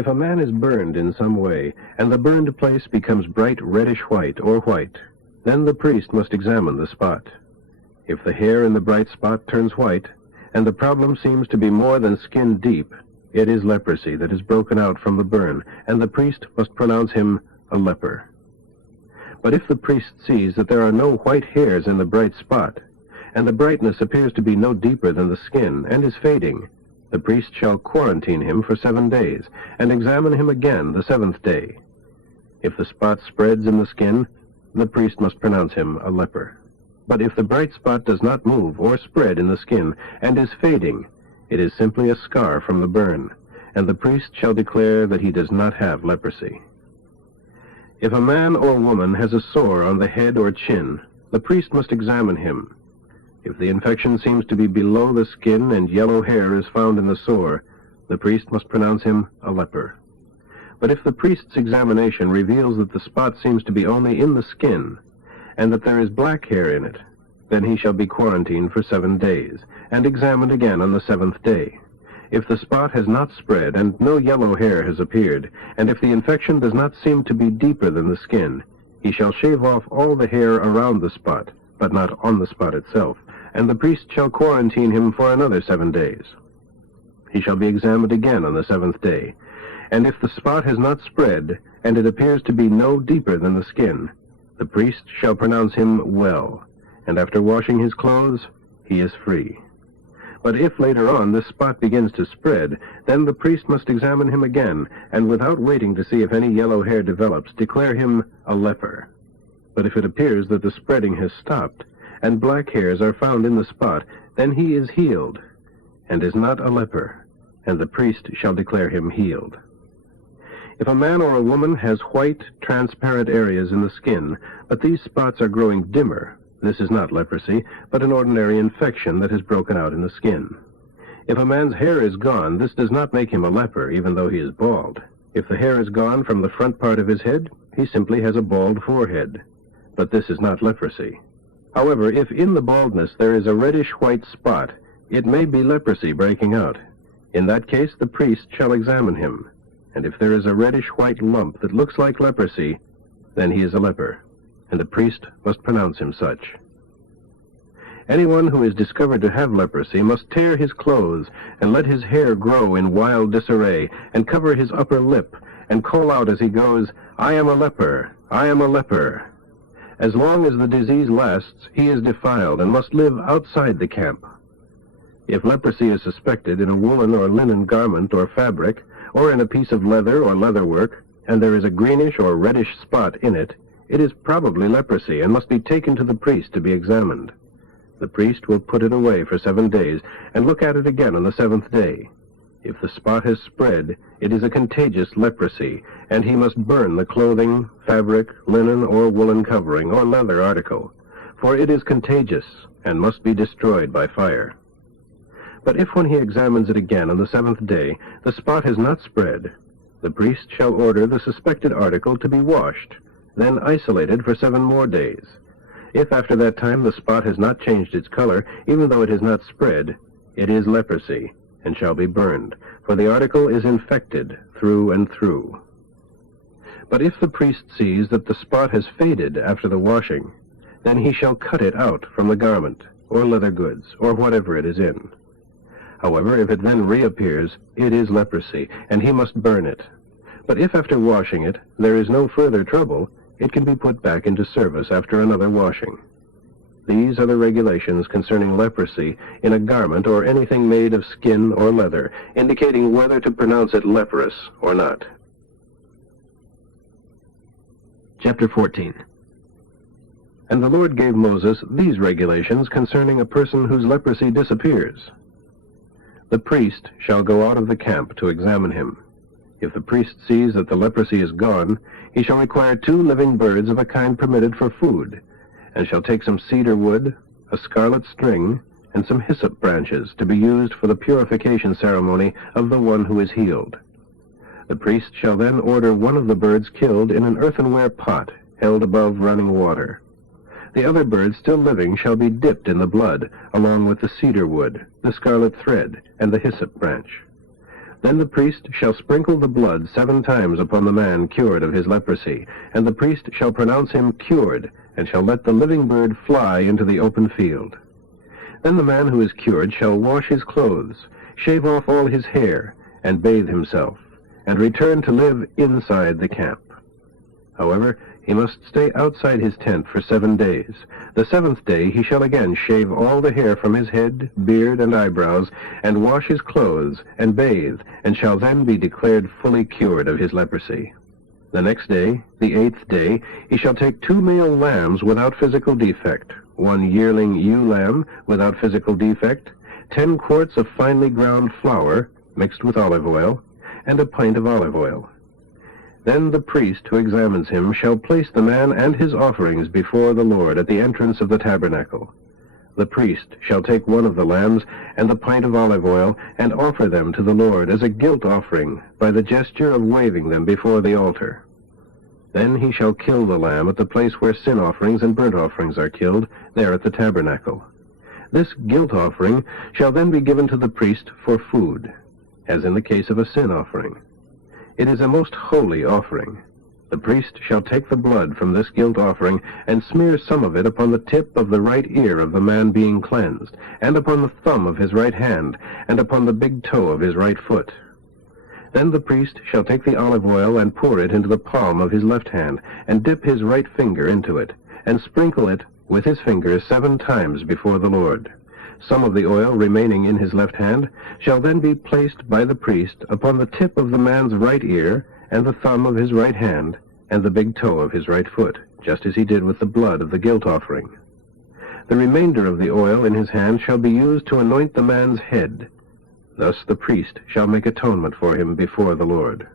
If a man is burned in some way, and the burned place becomes bright reddish-white or white, then the priest must examine the spot. If the hair in the bright spot turns white, and the problem seems to be more than skin deep, it is leprosy that is broken out from the burn, and the priest must pronounce him a leper. But if the priest sees that there are no white hairs in the bright spot, and the brightness appears to be no deeper than the skin, and is fading, the priest shall quarantine him for 7 days, and examine him again the 7th day. If the spot spreads in the skin, the priest must pronounce him a leper. But if the bright spot does not move or spread in the skin, and is fading, it is simply a scar from the burn, and the priest shall declare that he does not have leprosy. If a man or woman has a sore on the head or chin, the priest must examine him. If the infection seems to be below the skin and yellow hair is found in the sore, the priest must pronounce him a leper. But if the priest's examination reveals that the spot seems to be only in the skin, and that there is black hair in it, then he shall be quarantined for 7 days, and examined again on the 7th day. If the spot has not spread, and no yellow hair has appeared, and if the infection does not seem to be deeper than the skin, he shall shave off all the hair around the spot, but not on the spot itself, and the priest shall quarantine him for another 7 days. He shall be examined again on the 7th day, and if the spot has not spread, and it appears to be no deeper than the skin, the priest shall pronounce him well, and after washing his clothes, he is free. But if later on this spot begins to spread, then the priest must examine him again, and without waiting to see if any yellow hair develops, declare him a leper. But if it appears that the spreading has stopped, and black hairs are found in the spot, then he is healed, and is not a leper, and the priest shall declare him healed. If a man or a woman has white, transparent areas in the skin, but these spots are growing dimmer, this is not leprosy, but an ordinary infection that has broken out in the skin. If a man's hair is gone, this does not make him a leper, even though he is bald. If the hair is gone from the front part of his head, he simply has a bald forehead. But this is not leprosy. However, if in the baldness there is a reddish-white spot, it may be leprosy breaking out. In that case, the priest shall examine him, and if there is a reddish-white lump that looks like leprosy, then he is a leper, and the priest must pronounce him such. Anyone who is discovered to have leprosy must tear his clothes and let his hair grow in wild disarray, and cover his upper lip, and call out as he goes, "I am a leper, I am a leper." As long as the disease lasts, he is defiled and must live outside the camp. If leprosy is suspected in a woolen or linen garment or fabric, or in a piece of leather or leatherwork, and there is a greenish or reddish spot in it, it is probably leprosy and must be taken to the priest to be examined. The priest will put it away for 7 days and look at it again on the 7th day. If the spot has spread, it is a contagious leprosy, and he must burn the clothing, fabric, linen, or woolen covering, or leather article, for it is contagious and must be destroyed by fire. But if when he examines it again on the 7th day, the spot has not spread, the priest shall order the suspected article to be washed, then isolated for 7 more days. If after that time the spot has not changed its color, even though it has not spread, it is leprosy, and shall be burned, for the article is infected through and through. But if the priest sees that the spot has faded after the washing, then he shall cut it out from the garment, or leather goods, or whatever it is in. However, if it then reappears, it is leprosy, and he must burn it. But if after washing it there is no further trouble, it can be put back into service after another washing. These are the regulations concerning leprosy in a garment or anything made of skin or leather, indicating whether to pronounce it leprous or not. Chapter 14. And the Lord gave Moses these regulations concerning a person whose leprosy disappears. The priest shall go out of the camp to examine him. If the priest sees that the leprosy is gone, he shall require 2 living birds of a kind permitted for food, and shall take some cedar wood, a scarlet string, and some hyssop branches to be used for the purification ceremony of the one who is healed. The priest shall then order one of the birds killed in an earthenware pot held above running water. The other bird still living shall be dipped in the blood, along with the cedar wood, the scarlet thread, and the hyssop branch. Then the priest shall sprinkle the blood 7 times upon the man cured of his leprosy, and the priest shall pronounce him cured, and shall let the living bird fly into the open field. Then the man who is cured shall wash his clothes, shave off all his hair, and bathe himself, and return to live inside the camp. However, he must stay outside his tent for 7 days. The 7th day he shall again shave all the hair from his head, beard, and eyebrows, and wash his clothes, and bathe, and shall then be declared fully cured of his leprosy. The next day, the 8th day, he shall take 2 male lambs without physical defect, 1 yearling ewe lamb without physical defect, 10 quarts of finely ground flour mixed with olive oil, and a pint of olive oil. Then the priest who examines him shall place the man and his offerings before the Lord at the entrance of the tabernacle. The priest shall take 1 of the lambs and the pint of olive oil, and offer them to the Lord as a guilt offering by the gesture of waving them before the altar. Then he shall kill the lamb at the place where sin offerings and burnt offerings are killed, there at the tabernacle. This guilt offering shall then be given to the priest for food, as in the case of a sin offering. It is a most holy offering. The priest shall take the blood from this guilt offering and smear some of it upon the tip of the right ear of the man being cleansed, and upon the thumb of his right hand, and upon the big toe of his right foot. Then the priest shall take the olive oil and pour it into the palm of his left hand, and dip his right finger into it, and sprinkle it with his fingers 7 times before the Lord. Some of the oil remaining in his left hand shall then be placed by the priest upon the tip of the man's right ear, and the thumb of his right hand, and the big toe of his right foot, just as he did with the blood of the guilt offering. The remainder of the oil in his hand shall be used to anoint the man's head. Thus the priest shall make atonement for him before the Lord.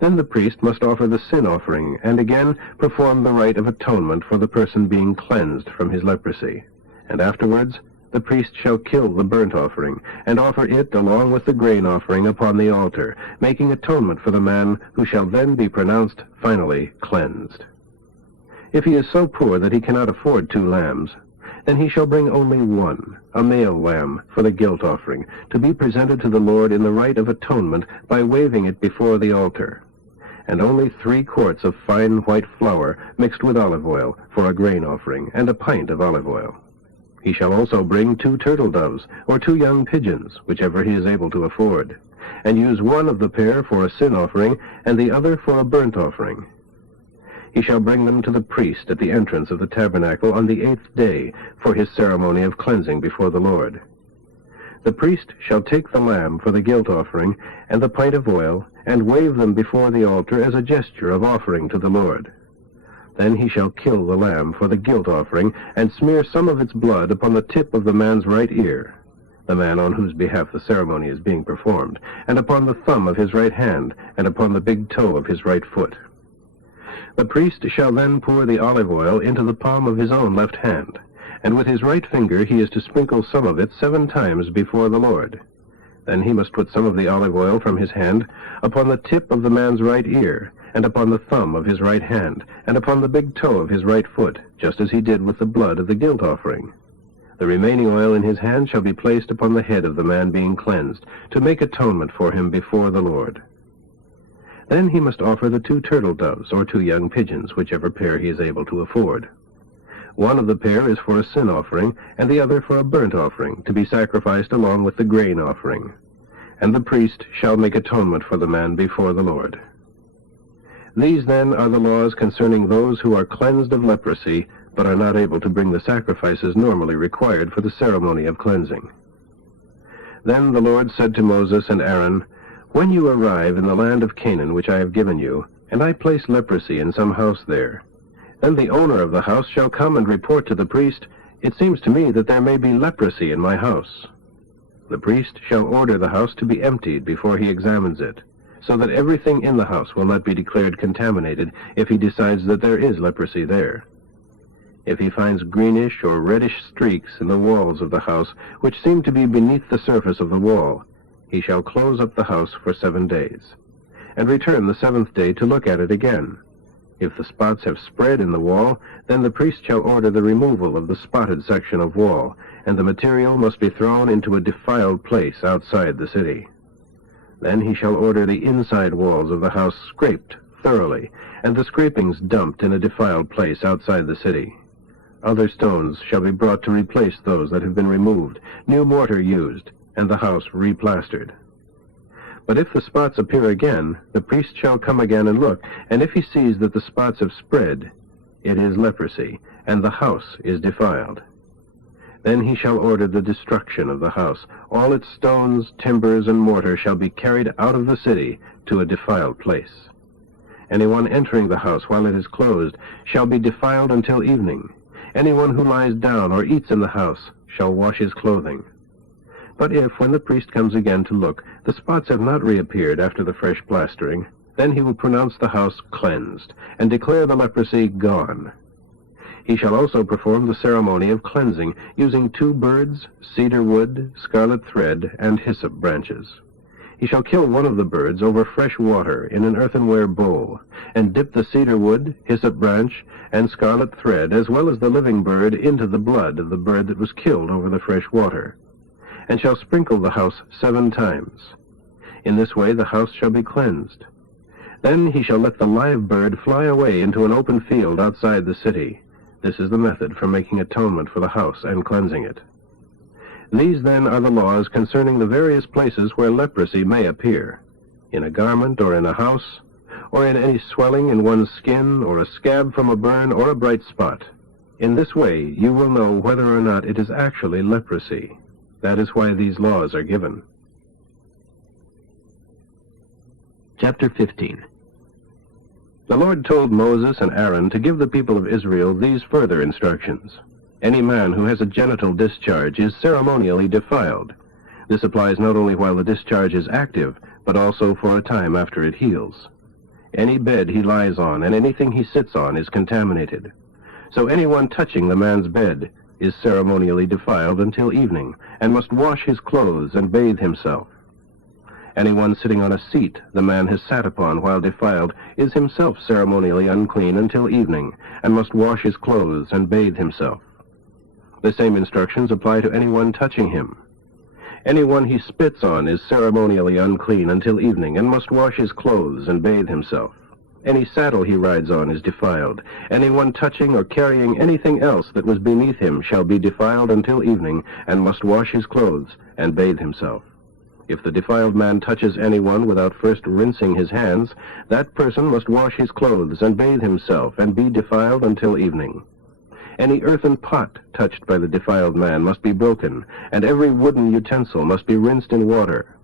Then the priest must offer the sin offering, and again perform the rite of atonement for the person being cleansed from his leprosy. And afterwards the priest shall kill the burnt offering, and offer it along with the grain offering upon the altar, making atonement for the man, who shall then be pronounced finally cleansed. If he is so poor that he cannot afford 2 lambs, then he shall bring only 1, a male lamb, for the guilt offering, to be presented to the Lord in the rite of atonement by waving it before the altar, and only 3 quarts of fine white flour mixed with olive oil for a grain offering, and a pint of olive oil. He shall also bring 2 turtle doves, or 2 young pigeons, whichever he is able to afford, and use 1 of the pair for a sin offering, and the other for a burnt offering. He shall bring them to the priest at the entrance of the tabernacle on the 8th day for his ceremony of cleansing before the Lord. The priest shall take the lamb for the guilt offering and the pint of oil, and wave them before the altar as a gesture of offering to the Lord. Then he shall kill the lamb for the guilt offering, and smear some of its blood upon the tip of the man's right ear, the man on whose behalf the ceremony is being performed, and upon the thumb of his right hand, and upon the big toe of his right foot. The priest shall then pour the olive oil into the palm of his own left hand, and with his right finger he is to sprinkle some of it 7 times before the Lord. Then he must put some of the olive oil from his hand upon the tip of the man's right ear, and upon the thumb of his right hand, and upon the big toe of his right foot, just as he did with the blood of the guilt offering. The remaining oil in his hand shall be placed upon the head of the man being cleansed, to make atonement for him before the Lord. Then he must offer the 2 turtle doves, or 2 young pigeons, whichever pair he is able to afford. 1 of the pair is for a sin offering, and the other for a burnt offering, to be sacrificed along with the grain offering. And the priest shall make atonement for the man before the Lord. These, then, are the laws concerning those who are cleansed of leprosy, but are not able to bring the sacrifices normally required for the ceremony of cleansing. Then the Lord said to Moses and Aaron, "When you arrive in the land of Canaan which I have given you, and I place leprosy in some house there, then the owner of the house shall come and report to the priest, 'It seems to me that there may be leprosy in my house.' The priest shall order the house to be emptied before he examines it, so that everything in the house will not be declared contaminated if he decides that there is leprosy there. If he finds greenish or reddish streaks in the walls of the house, which seem to be beneath the surface of the wall, he shall close up the house for 7 days, and return the 7th day to look at it again. If the spots have spread in the wall, then the priest shall order the removal of the spotted section of wall, and the material must be thrown into a defiled place outside the city. Then he shall order the inside walls of the house scraped thoroughly, and the scrapings dumped in a defiled place outside the city. Other stones shall be brought to replace those that have been removed, new mortar used, and the house replastered. But if the spots appear again, the priest shall come again and look, and if he sees that the spots have spread, it is leprosy, and the house is defiled. Then he shall order the destruction of the house. All its stones, timbers, and mortar shall be carried out of the city to a defiled place. Anyone entering the house while it is closed shall be defiled until evening. Anyone who lies down or eats in the house shall wash his clothing. But if, when the priest comes again to look, the spots have not reappeared after the fresh plastering, then he will pronounce the house cleansed, and declare the leprosy gone. He shall also perform the ceremony of cleansing, using 2 birds, cedar wood, scarlet thread, and hyssop branches. He shall kill one of the birds over fresh water in an earthenware bowl, and dip the cedar wood, hyssop branch, and scarlet thread, as well as the living bird, into the blood of the bird that was killed over the fresh water, and shall sprinkle the house 7 times. In this way the house shall be cleansed. Then he shall let the live bird fly away into an open field outside the city. This is the method for making atonement for the house and cleansing it. These, then, are the laws concerning the various places where leprosy may appear, in a garment or in a house, or in any swelling in one's skin, or a scab from a burn, or a bright spot. In this way you will know whether or not it is actually leprosy. That is why these laws are given. Chapter 15. The Lord told Moses and Aaron to give the people of Israel these further instructions. Any man who has a genital discharge is ceremonially defiled. This applies not only while the discharge is active, but also for a time after it heals. Any bed he lies on and anything he sits on is contaminated. So anyone touching the man's bed is ceremonially defiled until evening, and must wash his clothes and bathe himself. Anyone sitting on a seat the man has sat upon while defiled is himself ceremonially unclean until evening, and must wash his clothes and bathe himself. The same instructions apply to anyone touching him. Anyone he spits on is ceremonially unclean until evening, and must wash his clothes and bathe himself. Any saddle he rides on is defiled. Anyone touching or carrying anything else that was beneath him shall be defiled until evening, and must wash his clothes and bathe himself. If the defiled man touches anyone without first rinsing his hands, that person must wash his clothes and bathe himself, and be defiled until evening. Any earthen pot touched by the defiled man must be broken, and every wooden utensil must be rinsed in water.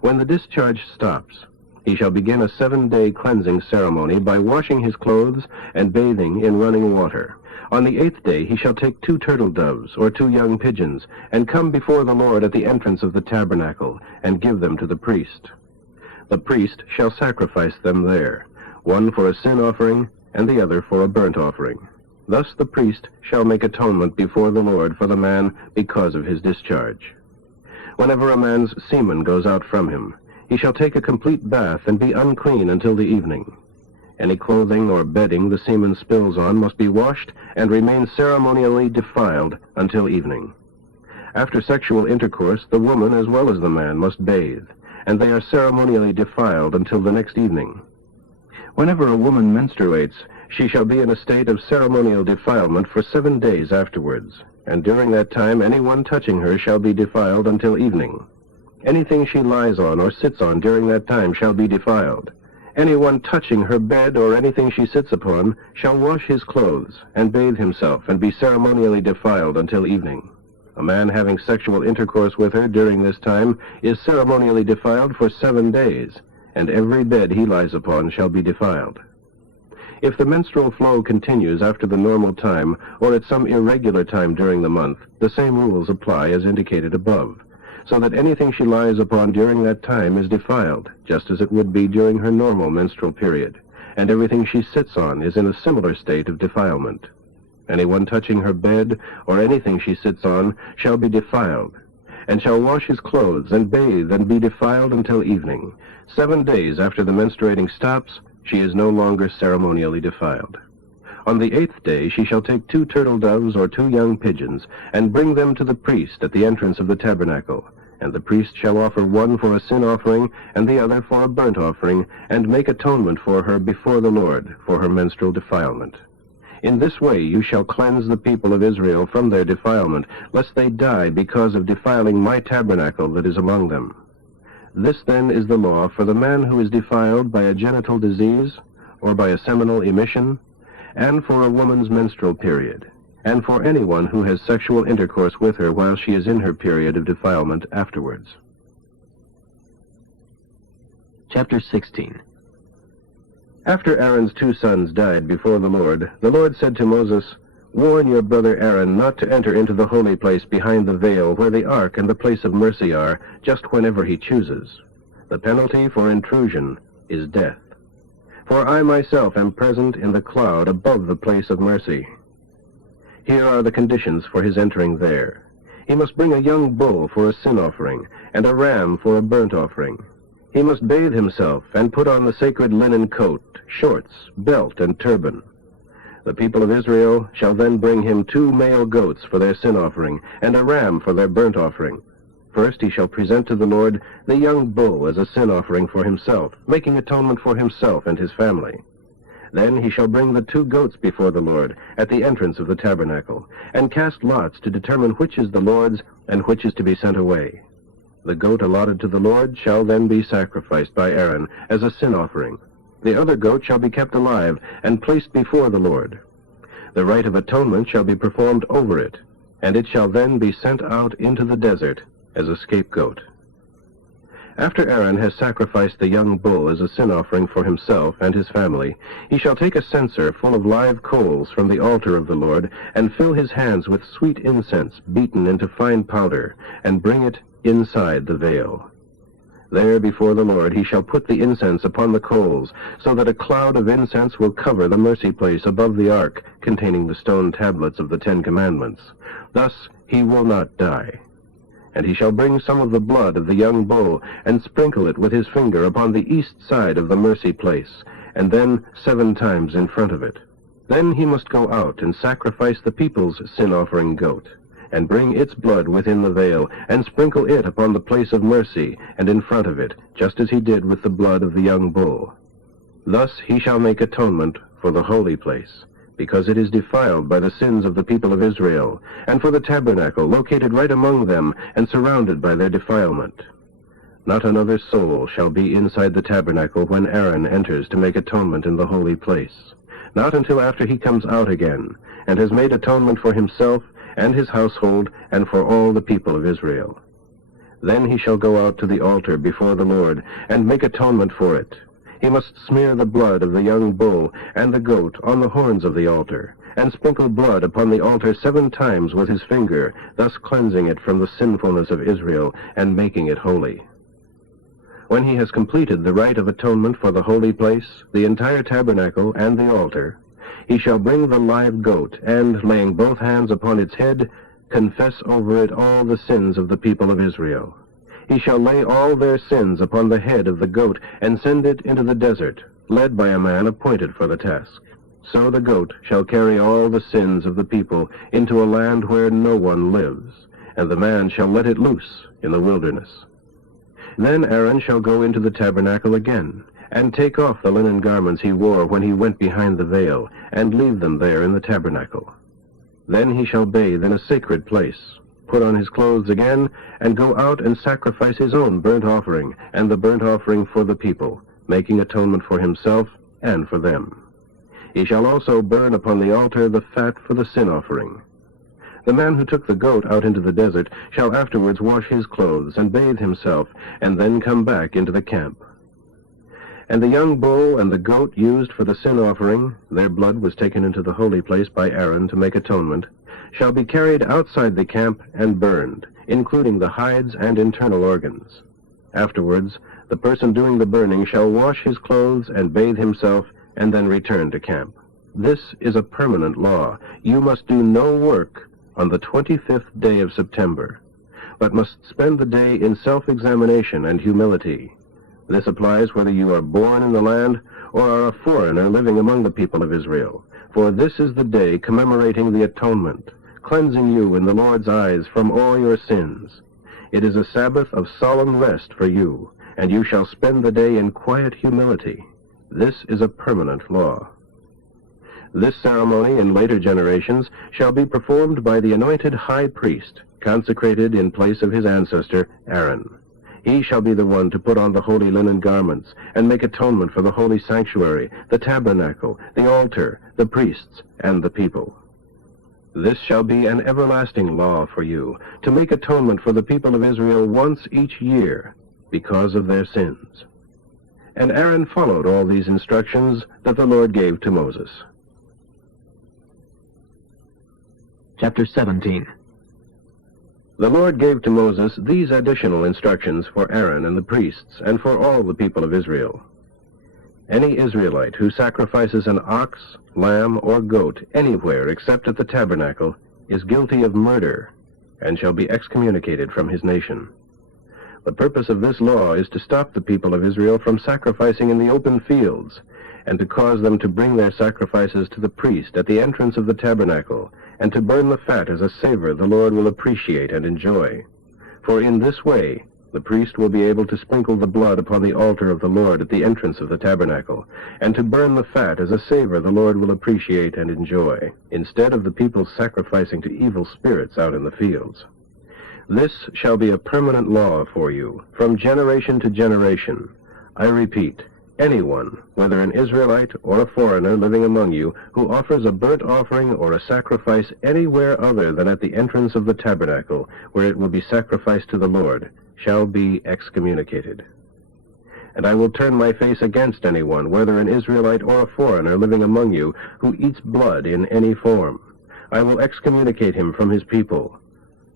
When the discharge stops, he shall begin a 7-day cleansing ceremony by washing his clothes and bathing in running water. On the 8th day he shall take 2 turtle doves or 2 young pigeons, and come before the Lord at the entrance of the tabernacle, and give them to the priest. The priest shall sacrifice them there, one for a sin offering, and the other for a burnt offering. Thus the priest shall make atonement before the Lord for the man because of his discharge. Whenever a man's semen goes out from him, he shall take a complete bath and be unclean until the evening. Any clothing or bedding the semen spills on must be washed and remain ceremonially defiled until evening. After sexual intercourse, the woman as well as the man must bathe, and they are ceremonially defiled until the next evening. Whenever a woman menstruates, she shall be in a state of ceremonial defilement for 7 days afterwards, and during that time anyone touching her shall be defiled until evening. Anything she lies on or sits on during that time shall be defiled. Anyone touching her bed or anything she sits upon shall wash his clothes and bathe himself and be ceremonially defiled until evening. A man having sexual intercourse with her during this time is ceremonially defiled for 7 days, and every bed he lies upon shall be defiled. If the menstrual flow continues after the normal time or at some irregular time during the month, the same rules apply as indicated above, so that anything she lies upon during that time is defiled, just as it would be during her normal menstrual period, and everything she sits on is in a similar state of defilement. Anyone touching her bed or anything she sits on shall be defiled, and shall wash his clothes and bathe and be defiled until evening. 7 days after the menstruating stops, she is no longer ceremonially defiled. On the 8th day she shall take 2 turtle doves or 2 young pigeons, and bring them to the priest at the entrance of the tabernacle, And the priest shall offer one for a sin offering, and the other for a burnt offering, and make atonement for her before the Lord for her menstrual defilement. In this way you shall cleanse the people of Israel from their defilement, lest they die because of defiling my tabernacle that is among them. This then is the law for the man who is defiled by a genital disease, or by a seminal emission, and for a woman's menstrual period, and for anyone who has sexual intercourse with her while she is in her period of defilement afterwards. Chapter 16. After Aaron's 2 sons died before the Lord said to Moses, "Warn your brother Aaron not to enter into the holy place behind the veil where the ark and the place of mercy are, just whenever he chooses. The penalty for intrusion is death. For I myself am present in the cloud above the place of mercy." Here are the conditions for his entering there. He must bring a young bull for a sin offering, and a ram for a burnt offering. He must bathe himself and put on the sacred linen coat, shorts, belt, and turban. The people of Israel shall then bring him 2 male goats for their sin offering, and a ram for their burnt offering. First he shall present to the Lord the young bull as a sin offering for himself, making atonement for himself and his family. Then he shall bring the 2 goats before the Lord at the entrance of the tabernacle, and cast lots to determine which is the Lord's and which is to be sent away. The goat allotted to the Lord shall then be sacrificed by Aaron as a sin offering. The other goat shall be kept alive and placed before the Lord. The rite of atonement shall be performed over it, and it shall then be sent out into the desert as a scapegoat. After Aaron has sacrificed the young bull as a sin offering for himself and his family, he shall take a censer full of live coals from the altar of the Lord, and fill his hands with sweet incense beaten into fine powder, and bring it inside the veil. There before the Lord he shall put the incense upon the coals, so that a cloud of incense will cover the mercy place above the ark containing the stone tablets of the 10 Commandments. Thus he will not die. And he shall bring some of the blood of the young bull, and sprinkle it with his finger upon the east side of the mercy place, and then 7 times in front of it. Then he must go out and sacrifice the people's sin-offering goat, and bring its blood within the veil, and sprinkle it upon the place of mercy, and in front of it, just as he did with the blood of the young bull. Thus he shall make atonement for the holy place, because it is defiled by the sins of the people of Israel, and for the tabernacle located right among them, and surrounded by their defilement. Not another soul shall be inside the tabernacle when Aaron enters to make atonement in the holy place, not until after he comes out again, and has made atonement for himself and his household, and for all the people of Israel. Then he shall go out to the altar before the Lord, and make atonement for it. He must smear the blood of the young bull and the goat on the horns of the altar, and sprinkle blood upon the altar 7 times with his finger, thus cleansing it from the sinfulness of Israel, and making it holy. When he has completed the rite of atonement for the holy place, the entire tabernacle, and the altar, he shall bring the live goat, and, laying both hands upon its head, confess over it all the sins of the people of Israel. He shall lay all their sins upon the head of the goat, and send it into the desert, led by a man appointed for the task. So the goat shall carry all the sins of the people into a land where no one lives, and the man shall let it loose in the wilderness. Then Aaron shall go into the tabernacle again, and take off the linen garments he wore when he went behind the veil, and leave them there in the tabernacle. Then he shall bathe in a sacred place, put on his clothes again, and go out and sacrifice his own burnt offering, and the burnt offering for the people, making atonement for himself and for them. He shall also burn upon the altar the fat for the sin offering. The man who took the goat out into the desert shall afterwards wash his clothes and bathe himself, and then come back into the camp. And the young bull and the goat used for the sin offering, their blood was taken into the holy place by Aaron to make atonement, shall be carried outside the camp and burned, including the hides and internal organs. Afterwards, the person doing the burning shall wash his clothes and bathe himself, and then return to camp. This is a permanent law. You must do no work on the 25th day of September, but must spend the day in self-examination and humility. This applies whether you are born in the land or are a foreigner living among the people of Israel, for this is the day commemorating the atonement, cleansing you in the Lord's eyes from all your sins. It is a Sabbath of solemn rest for you, and you shall spend the day in quiet humility. This is a permanent law. This ceremony in later generations shall be performed by the anointed high priest, consecrated in place of his ancestor, Aaron. He shall be the one to put on the holy linen garments and make atonement for the holy sanctuary, the tabernacle, the altar, the priests, and the people. This shall be an everlasting law for you, to make atonement for the people of Israel once each year, because of their sins. And Aaron followed all these instructions that the Lord gave to Moses. Chapter 17. The Lord gave to Moses these additional instructions for Aaron and the priests, and for all the people of Israel. Any Israelite who sacrifices an ox, lamb, or goat anywhere except at the tabernacle is guilty of murder, and shall be excommunicated from his nation. The purpose of this law is to stop the people of Israel from sacrificing in the open fields, and to cause them to bring their sacrifices to the priest at the entrance of the tabernacle, and to burn the fat as a savor the Lord will appreciate and enjoy. For in this way the priest will be able to sprinkle the blood upon the altar of the Lord at the entrance of the tabernacle, and to burn the fat as a savor the Lord will appreciate and enjoy, instead of the people sacrificing to evil spirits out in the fields. This shall be a permanent law for you, from generation to generation. I repeat, anyone, whether an Israelite or a foreigner living among you, who offers a burnt offering or a sacrifice anywhere other than at the entrance of the tabernacle, where it will be sacrificed to the Lord, shall be excommunicated. And I will turn my face against anyone, whether an Israelite or a foreigner living among you, who eats blood in any form. I will excommunicate him from his people.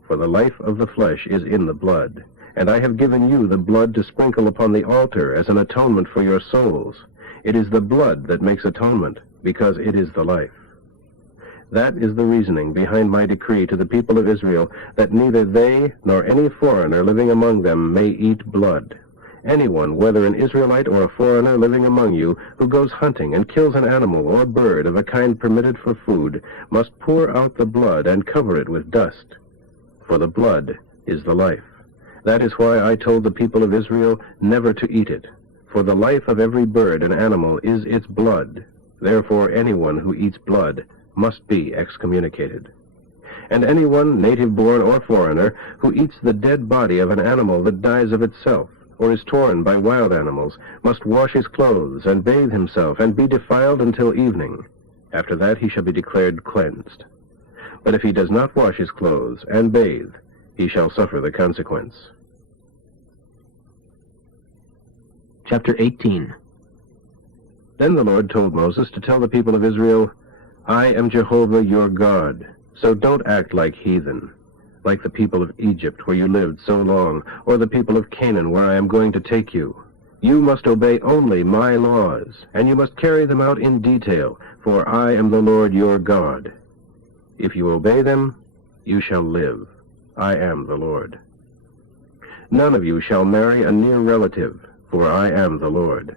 For the life of the flesh is in the blood, and I have given you the blood to sprinkle upon the altar as an atonement for your souls. It is the blood that makes atonement, because it is the life. That is the reasoning behind my decree to the people of Israel, that neither they nor any foreigner living among them may eat blood. Anyone, whether an Israelite or a foreigner living among you, who goes hunting and kills an animal or bird of a kind permitted for food, must pour out the blood and cover it with dust. For the blood is the life. That is why I told the people of Israel never to eat it. For the life of every bird and animal is its blood. Therefore anyone who eats blood must be excommunicated. And anyone, native-born or foreigner, who eats the dead body of an animal that dies of itself, or is torn by wild animals, must wash his clothes and bathe himself and be defiled until evening. After that he shall be declared cleansed. But if he does not wash his clothes and bathe, he shall suffer the consequence. Chapter 18. Then the Lord told Moses to tell the people of Israel, I am Jehovah your God, so don't act like heathen, like the people of Egypt where you lived so long, or the people of Canaan where I am going to take you. You must obey only my laws, and you must carry them out in detail, for I am the Lord your God. If you obey them, you shall live. I am the Lord. None of you shall marry a near relative, for I am the Lord.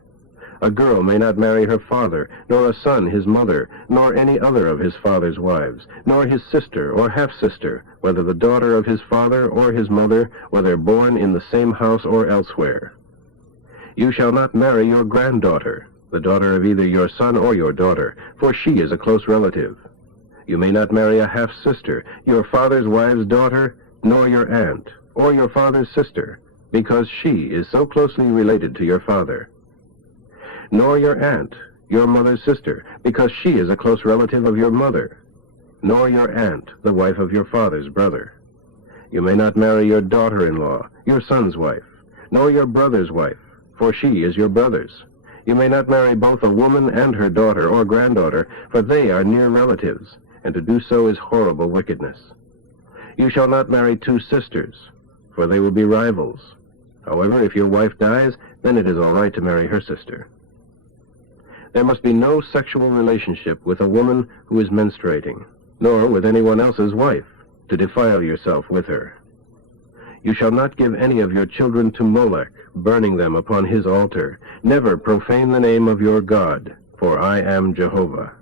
A girl may not marry her father, nor a son his mother, nor any other of his father's wives, nor his sister or half-sister, whether the daughter of his father or his mother, whether born in the same house or elsewhere. You shall not marry your granddaughter, the daughter of either your son or your daughter, for she is a close relative. You may not marry a half-sister, your father's wife's daughter, nor your aunt, or your father's sister, because she is so closely related to your father. Nor your aunt, your mother's sister, because she is a close relative of your mother. Nor your aunt, the wife of your father's brother. You may not marry your daughter-in-law, your son's wife, nor your brother's wife, for she is your brother's. You may not marry both a woman and her daughter or granddaughter, for they are near relatives, and to do so is horrible wickedness. You shall not marry two sisters, for they will be rivals. However, if your wife dies, then it is all right to marry her sister. There must be no sexual relationship with a woman who is menstruating, nor with anyone else's wife, to defile yourself with her. You shall not give any of your children to Molech, burning them upon his altar. Never profane the name of your God, for I am Jehovah.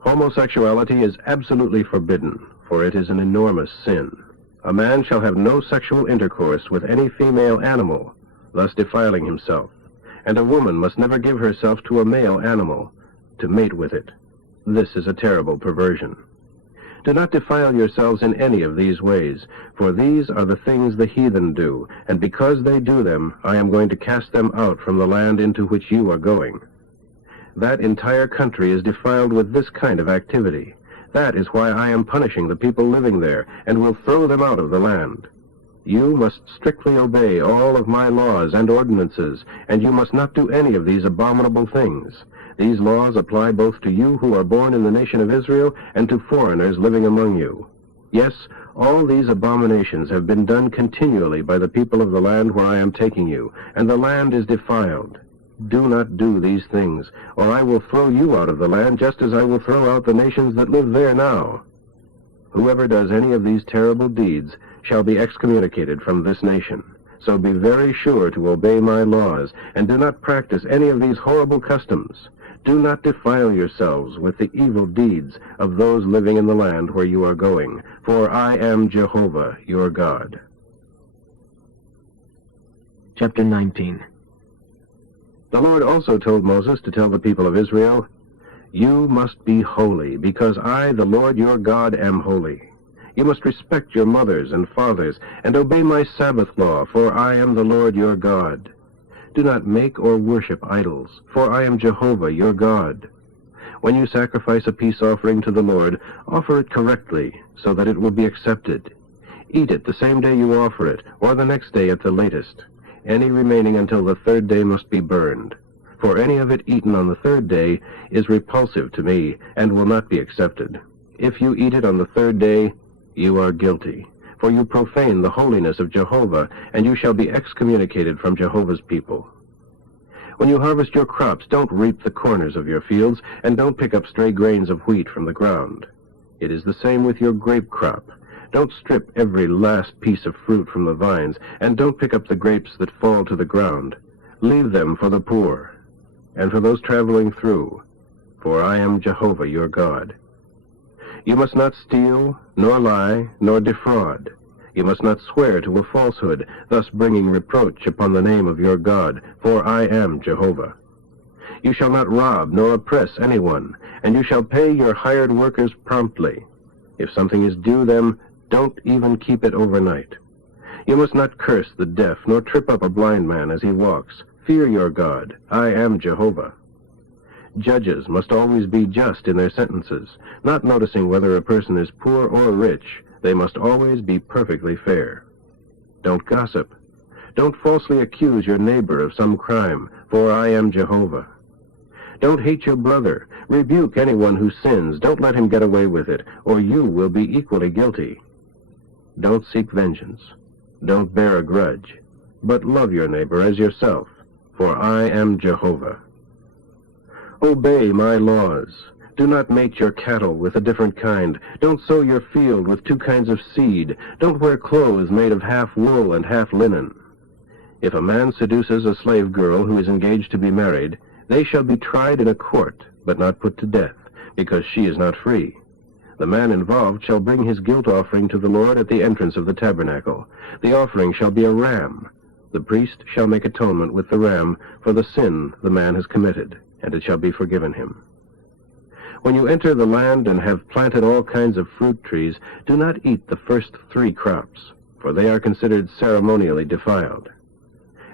Homosexuality is absolutely forbidden, for it is an enormous sin. A man shall have no sexual intercourse with any female animal, thus defiling himself, and a woman must never give herself to a male animal, to mate with it. This is a terrible perversion. Do not defile yourselves in any of these ways, for these are the things the heathen do, and because they do them, I am going to cast them out from the land into which you are going. That entire country is defiled with this kind of activity. That is why I am punishing the people living there, and will throw them out of the land. You must strictly obey all of my laws and ordinances, and you must not do any of these abominable things. These laws apply both to you who are born in the nation of Israel and to foreigners living among you. Yes, all these abominations have been done continually by the people of the land where I am taking you, and the land is defiled. Do not do these things, or I will throw you out of the land just as I will throw out the nations that live there now. Whoever does any of these terrible deeds shall be excommunicated from this nation. So be very sure to obey my laws, and do not practice any of these horrible customs. Do not defile yourselves with the evil deeds of those living in the land where you are going, for I am Jehovah your God. Chapter 19. The Lord also told Moses to tell the people of Israel, You must be holy, because I, the Lord your God, am holy. You must respect your mothers and fathers, and obey my Sabbath law, for I am the Lord your God. Do not make or worship idols, for I am Jehovah your God. When you sacrifice a peace offering to the Lord, offer it correctly, so that it will be accepted. Eat it the same day you offer it, or the next day at the latest. Any remaining until the third day must be burned. For any of it eaten on the third day is repulsive to me, and will not be accepted. If you eat it on the third day, you are guilty. For you profane the holiness of Jehovah, and you shall be excommunicated from Jehovah's people. When you harvest your crops, don't reap the corners of your fields, and don't pick up stray grains of wheat from the ground. It is the same with your grape crop. Don't strip every last piece of fruit from the vines, and don't pick up the grapes that fall to the ground. Leave them for the poor, and for those traveling through, for I am Jehovah your God. You must not steal, nor lie, nor defraud. You must not swear to a falsehood, thus bringing reproach upon the name of your God, for I am Jehovah. You shall not rob nor oppress anyone, and you shall pay your hired workers promptly. If something is due them, don't even keep it overnight. You must not curse the deaf, nor trip up a blind man as he walks. Fear your God. I am Jehovah. Judges must always be just in their sentences, not noticing whether a person is poor or rich. They must always be perfectly fair. Don't gossip. Don't falsely accuse your neighbor of some crime, for I am Jehovah. Don't hate your brother. Rebuke anyone who sins. Don't let him get away with it, or you will be equally guilty. Don't seek vengeance. Don't bear a grudge, but love your neighbor as yourself, for I am Jehovah. Obey my laws. Do not mate your cattle with a different kind. Don't sow your field with two kinds of seed. Don't wear clothes made of half wool and half linen. If a man seduces a slave girl who is engaged to be married, they shall be tried in a court, but not put to death, because she is not free. The man involved shall bring his guilt offering to the Lord at the entrance of the tabernacle. The offering shall be a ram. The priest shall make atonement with the ram for the sin the man has committed, and it shall be forgiven him. When you enter the land and have planted all kinds of fruit trees, do not eat the first 3 crops, for they are considered ceremonially defiled.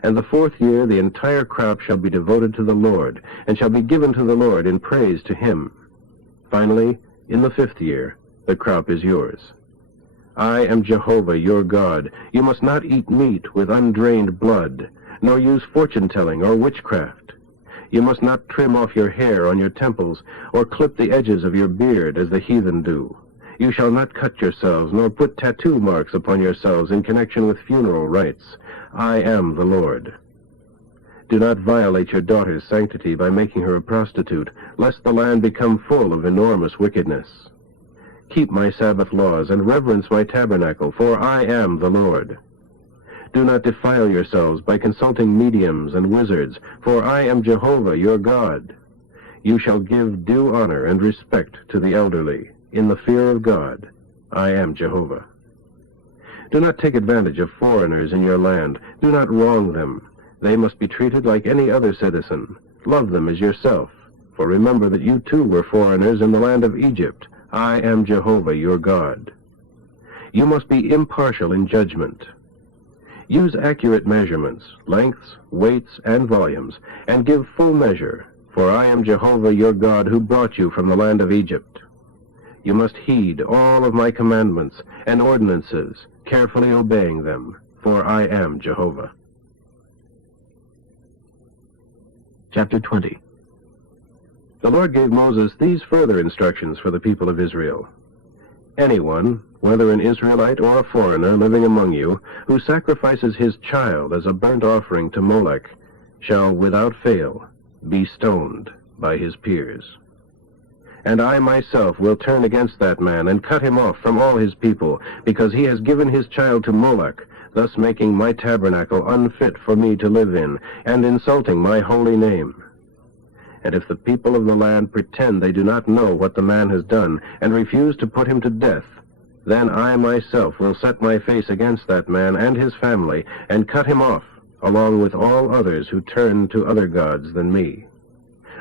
And the 4th year the entire crop shall be devoted to the Lord, and shall be given to the Lord in praise to him. Finally, in the 5th year, the crop is yours. I am Jehovah your God. You must not eat meat with undrained blood, nor use fortune-telling or witchcraft. You must not trim off your hair on your temples, or clip the edges of your beard as the heathen do. You shall not cut yourselves, nor put tattoo marks upon yourselves in connection with funeral rites. I am the Lord. Do not violate your daughter's sanctity by making her a prostitute, lest the land become full of enormous wickedness. Keep my Sabbath laws and reverence my tabernacle, for I am the Lord. Do not defile yourselves by consulting mediums and wizards, for I am Jehovah your God. You shall give due honor and respect to the elderly, in the fear of God. I am Jehovah. Do not take advantage of foreigners in your land. Do not wrong them. They must be treated like any other citizen. Love them as yourself. For remember that you too were foreigners in the land of Egypt. I am Jehovah your God. You must be impartial in judgment. Use accurate measurements, lengths, weights, and volumes, and give full measure, for I am Jehovah your God who brought you from the land of Egypt. You must heed all of my commandments and ordinances, carefully obeying them, for I am Jehovah. Chapter 20. The Lord gave Moses these further instructions for the people of Israel. Anyone, whether an Israelite or a foreigner living among you, who sacrifices his child as a burnt offering to Molech, shall without fail be stoned by his peers. And I myself will turn against that man and cut him off from all his people, because he has given his child to Molech, thus making my tabernacle unfit for me to live in, and insulting my holy name. And if the people of the land pretend they do not know what the man has done, and refuse to put him to death, then I myself will set my face against that man and his family, and cut him off, along with all others who turn to other gods than me.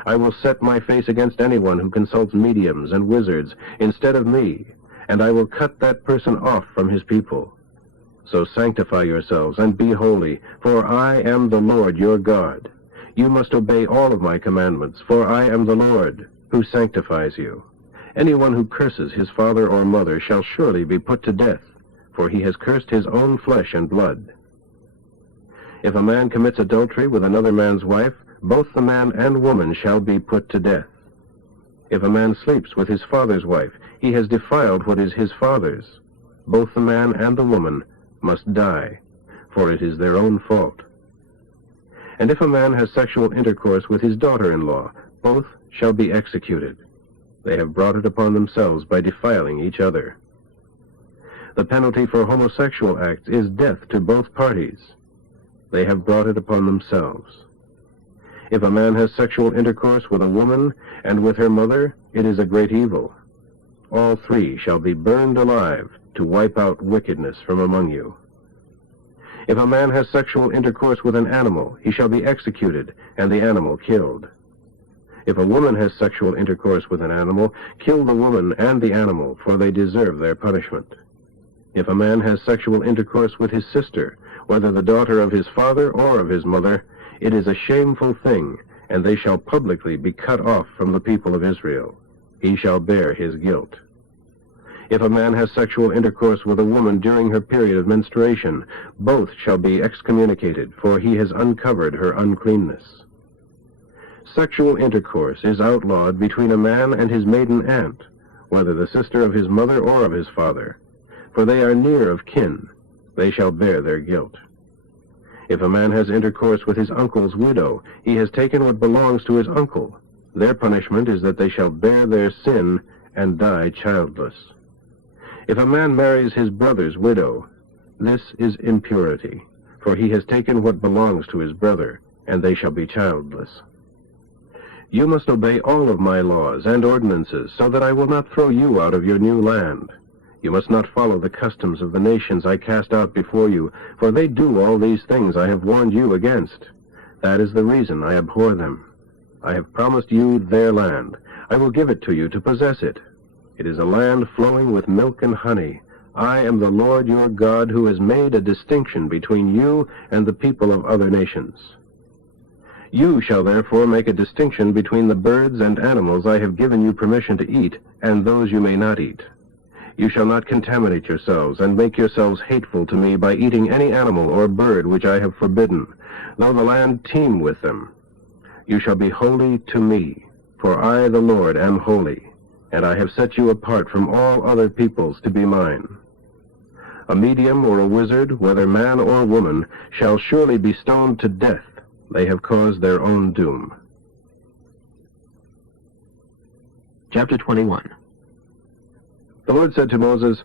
I will set my face against anyone who consults mediums and wizards instead of me, and I will cut that person off from his people. So sanctify yourselves and be holy, for I am the Lord your God. You must obey all of my commandments, for I am the Lord, who sanctifies you. Anyone who curses his father or mother shall surely be put to death, for he has cursed his own flesh and blood. If a man commits adultery with another man's wife, both the man and woman shall be put to death. If a man sleeps with his father's wife, he has defiled what is his father's. Both the man and the woman must die, for it is their own fault. And if a man has sexual intercourse with his daughter-in-law, both shall be executed. They have brought it upon themselves by defiling each other. The penalty for homosexual acts is death to both parties. They have brought it upon themselves. If a man has sexual intercourse with a woman and with her mother, it is a great evil. All three shall be burned alive to wipe out wickedness from among you. If a man has sexual intercourse with an animal, he shall be executed, and the animal killed. If a woman has sexual intercourse with an animal, kill the woman and the animal, for they deserve their punishment. If a man has sexual intercourse with his sister, whether the daughter of his father or of his mother, it is a shameful thing, and they shall publicly be cut off from the people of Israel. He shall bear his guilt. If a man has sexual intercourse with a woman during her period of menstruation, both shall be excommunicated, for he has uncovered her uncleanness. Sexual intercourse is outlawed between a man and his maiden aunt, whether the sister of his mother or of his father, for they are near of kin. They shall bear their guilt. If a man has intercourse with his uncle's widow, he has taken what belongs to his uncle. Their punishment is that they shall bear their sin and die childless. If a man marries his brother's widow, this is impurity, for he has taken what belongs to his brother, and they shall be childless. You must obey all of my laws and ordinances, so that I will not throw you out of your new land. You must not follow the customs of the nations I cast out before you, for they do all these things I have warned you against. That is the reason I abhor them. I have promised you their land. I will give it to you to possess it. It is a land flowing with milk and honey. I am the Lord your God, who has made a distinction between you and the people of other nations. You shall therefore make a distinction between the birds and animals I have given you permission to eat, and those you may not eat. You shall not contaminate yourselves and make yourselves hateful to me by eating any animal or bird which I have forbidden, though the land teem with them. You shall be holy to me, for I, the Lord, am holy, and I have set you apart from all other peoples to be mine. A medium or a wizard, whether man or woman, shall surely be stoned to death. They have caused their own doom. Chapter 21. The Lord said to Moses,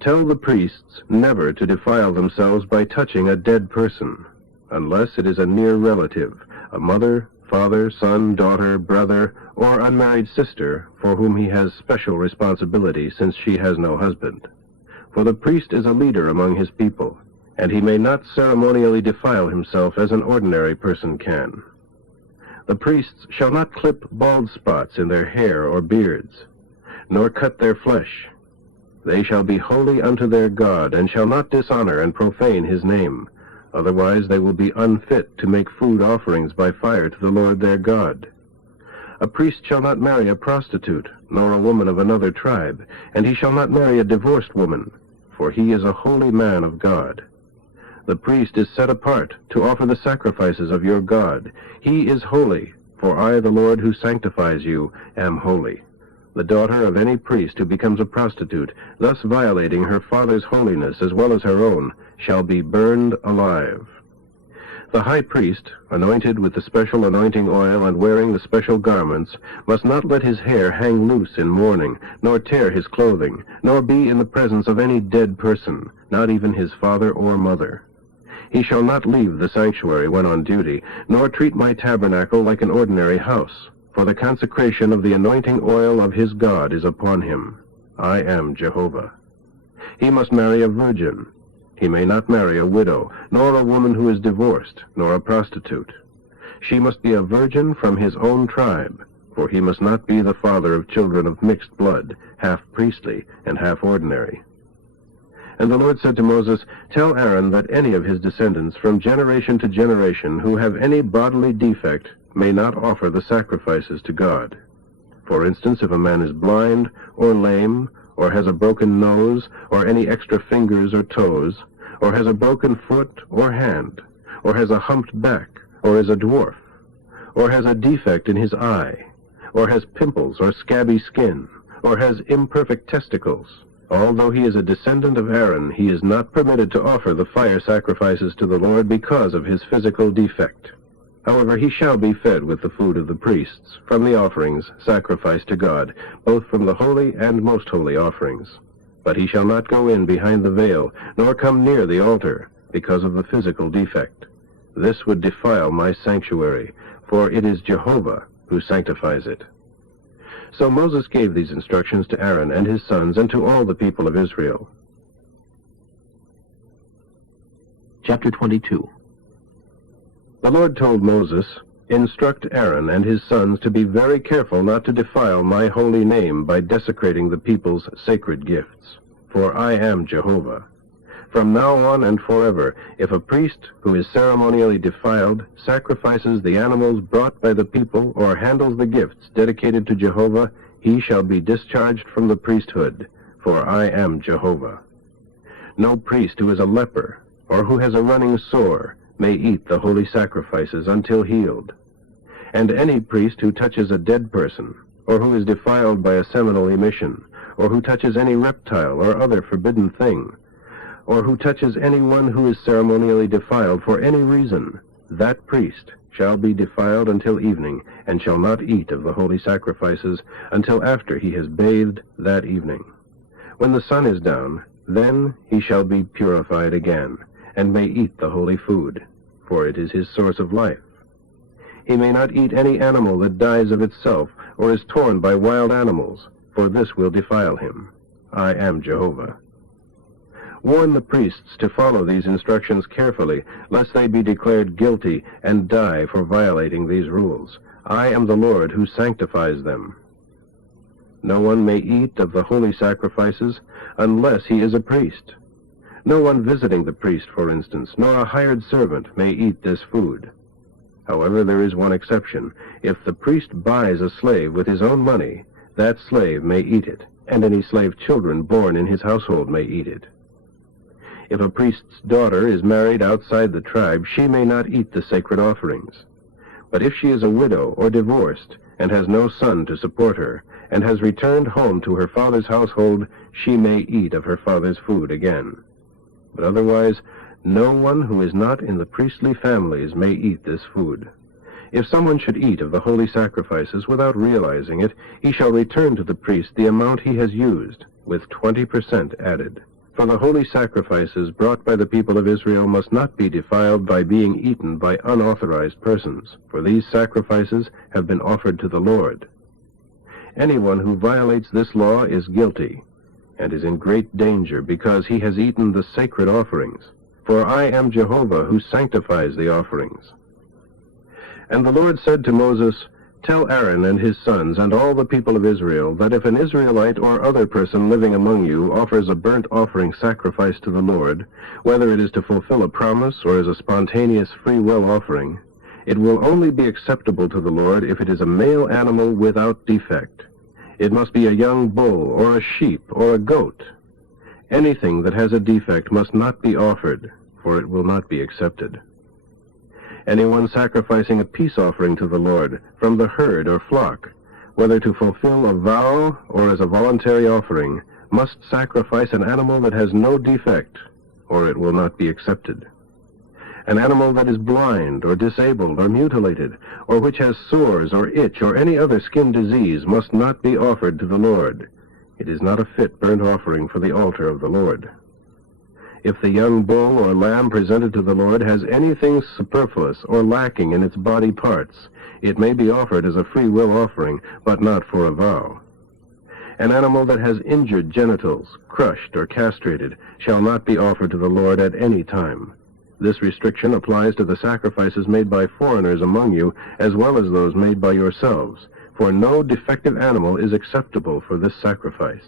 "Tell the priests never to defile themselves by touching a dead person, unless it is a near relative, a mother, father, son, daughter, brother, or unmarried sister, for whom he has special responsibility since she has no husband. For the priest is a leader among his people, and he may not ceremonially defile himself as an ordinary person can. The priests shall not clip bald spots in their hair or beards, nor cut their flesh. They shall be holy unto their God, and shall not dishonor and profane his name. Otherwise they will be unfit to make food offerings by fire to the Lord their God. A priest shall not marry a prostitute, nor a woman of another tribe, and he shall not marry a divorced woman, for he is a holy man of God. The priest is set apart to offer the sacrifices of your God. He is holy, for I, the Lord who sanctifies you, am holy. The daughter of any priest who becomes a prostitute, thus violating her father's holiness as well as her own, shall be burned alive. The high priest, anointed with the special anointing oil and wearing the special garments, must not let his hair hang loose in mourning, nor tear his clothing, nor be in the presence of any dead person, not even his father or mother. He shall not leave the sanctuary when on duty, nor treat my tabernacle like an ordinary house, for the consecration of the anointing oil of his God is upon him. I am Jehovah. He must marry a virgin. He may not marry a widow, nor a woman who is divorced, nor a prostitute. She must be a virgin from his own tribe, for he must not be the father of children of mixed blood, half priestly and half ordinary. And the Lord said to Moses, Tell Aaron that any of his descendants from generation to generation who have any bodily defect may not offer the sacrifices to God. For instance, if a man is blind or lame, or has a broken nose, or any extra fingers or toes, or has a broken foot or hand, or has a humped back, or is a dwarf, or has a defect in his eye, or has pimples or scabby skin, or has imperfect testicles, although he is a descendant of Aaron, he is not permitted to offer the fire sacrifices to the Lord because of his physical defect. However, he shall be fed with the food of the priests, from the offerings sacrificed to God, both from the holy and most holy offerings. But he shall not go in behind the veil, nor come near the altar, because of the physical defect. This would defile my sanctuary, for it is Jehovah who sanctifies it. So Moses gave these instructions to Aaron and his sons and to all the people of Israel. Chapter 22. The Lord told Moses, Instruct Aaron and his sons to be very careful not to defile my holy name by desecrating the people's sacred gifts, for I am Jehovah. From now on and forever, if a priest who is ceremonially defiled sacrifices the animals brought by the people or handles the gifts dedicated to Jehovah, he shall be discharged from the priesthood, for I am Jehovah. No priest who is a leper or who has a running sore may eat the holy sacrifices until healed. And any priest who touches a dead person, or who is defiled by a seminal emission, or who touches any reptile or other forbidden thing, or who touches anyone who is ceremonially defiled for any reason, that priest shall be defiled until evening, and shall not eat of the holy sacrifices until after he has bathed that evening. When the sun is down, then he shall be purified again, and may eat the holy food, for it is his source of life. He may not eat any animal that dies of itself, or is torn by wild animals, for this will defile him. I am Jehovah. Warn the priests to follow these instructions carefully, lest they be declared guilty and die for violating these rules. I am the Lord who sanctifies them. No one may eat of the holy sacrifices unless he is a priest. No one visiting the priest, for instance, nor a hired servant may eat this food. However, there is one exception. If the priest buys a slave with his own money, that slave may eat it, and any slave children born in his household may eat it. If a priest's daughter is married outside the tribe, she may not eat the sacred offerings. But if she is a widow or divorced, and has no son to support her, and has returned home to her father's household, she may eat of her father's food again. But otherwise, no one who is not in the priestly families may eat this food. If someone should eat of the holy sacrifices without realizing it, he shall return to the priest the amount he has used, with 20% added. For the holy sacrifices brought by the people of Israel must not be defiled by being eaten by unauthorized persons, for these sacrifices have been offered to the Lord. Anyone who violates this law is guilty. and is in great danger, because he has eaten the sacred offerings. For I am Jehovah, who sanctifies the offerings. And the Lord said to Moses, Tell Aaron and his sons and all the people of Israel that if an Israelite or other person living among you offers a burnt offering sacrifice to the Lord, whether it is to fulfill a promise or as a spontaneous free will offering, it will only be acceptable to the Lord if it is a male animal without defect. It must be a young bull or a sheep or a goat. Anything that has a defect must not be offered, for it will not be accepted. Anyone sacrificing a peace offering to the Lord from the herd or flock, whether to fulfill a vow or as a voluntary offering, must sacrifice an animal that has no defect, or it will not be accepted. An animal that is blind or disabled or mutilated, or which has sores or itch or any other skin disease, must not be offered to the Lord. It is not a fit burnt offering for the altar of the Lord. If the young bull or lamb presented to the Lord has anything superfluous or lacking in its body parts, it may be offered as a free will offering, but not for a vow. An animal that has injured genitals, crushed or castrated, shall not be offered to the Lord at any time. This restriction applies to the sacrifices made by foreigners among you, as well as those made by yourselves, for no defective animal is acceptable for this sacrifice.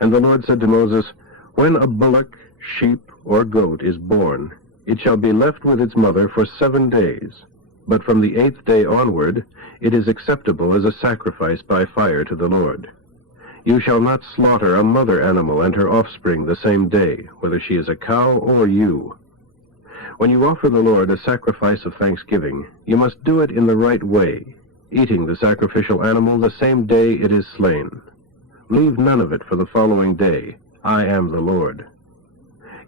And the Lord said to Moses, When a bullock, sheep, or goat is born, it shall be left with its mother for 7 days, but from the 8th day onward it is acceptable as a sacrifice by fire to the Lord. You shall not slaughter a mother animal and her offspring the same day, whether she is a cow or ewe. When you offer the Lord a sacrifice of thanksgiving, you must do it in the right way, eating the sacrificial animal the same day it is slain. Leave none of it for the following day. I am the Lord.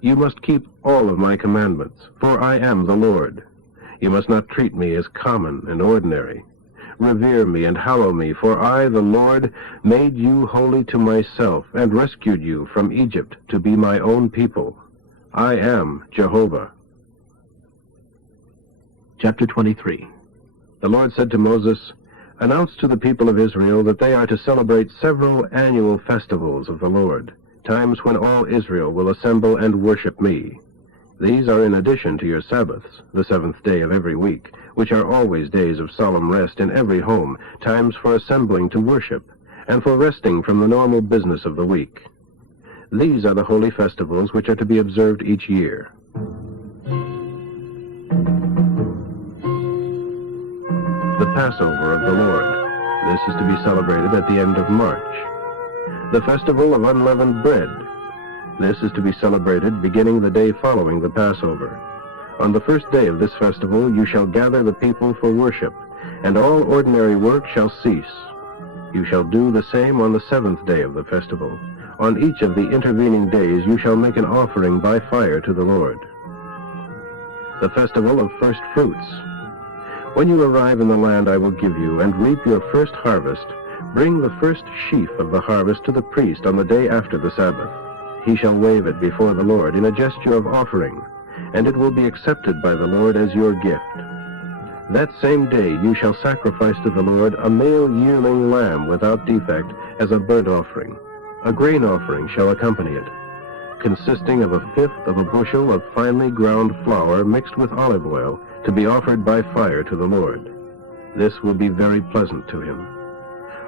You must keep all of my commandments, for I am the Lord. You must not treat me as common and ordinary. Revere me and hallow me, for I, the Lord, made you holy to myself and rescued you from Egypt to be my own people. I am Jehovah. Chapter 23. The Lord said to Moses, Announce to the people of Israel that they are to celebrate several annual festivals of the Lord, times when all Israel will assemble and worship me. These are in addition to your Sabbaths, the 7th day of every week, which are always days of solemn rest in every home, times for assembling to worship, and for resting from the normal business of the week. These are the holy festivals which are to be observed each year. The Passover of the Lord. This is to be celebrated at the end of March. The Festival of Unleavened Bread. This is to be celebrated beginning the day following the Passover. On the first day of this festival you shall gather the people for worship, and all ordinary work shall cease. You shall do the same on the 7th day of the festival. On each of the intervening days you shall make an offering by fire to the Lord. The Festival of First Fruits. When you arrive in the land I will give you, and reap your first harvest, bring the first sheaf of the harvest to the priest on the day after the Sabbath. He shall wave it before the Lord in a gesture of offering, and it will be accepted by the Lord as your gift. That same day you shall sacrifice to the Lord a male yearling lamb without defect as a burnt offering. A grain offering shall accompany it, consisting of 1/5 of a bushel of finely ground flour mixed with olive oil, to be offered by fire to the Lord. This will be very pleasant to him.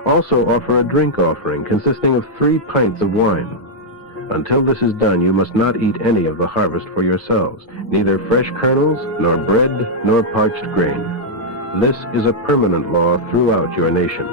Also offer a drink offering consisting of 3 pints of wine. Until this is done, you must not eat any of the harvest for yourselves, neither fresh kernels, nor bread, nor parched grain. This is a permanent law throughout your nation.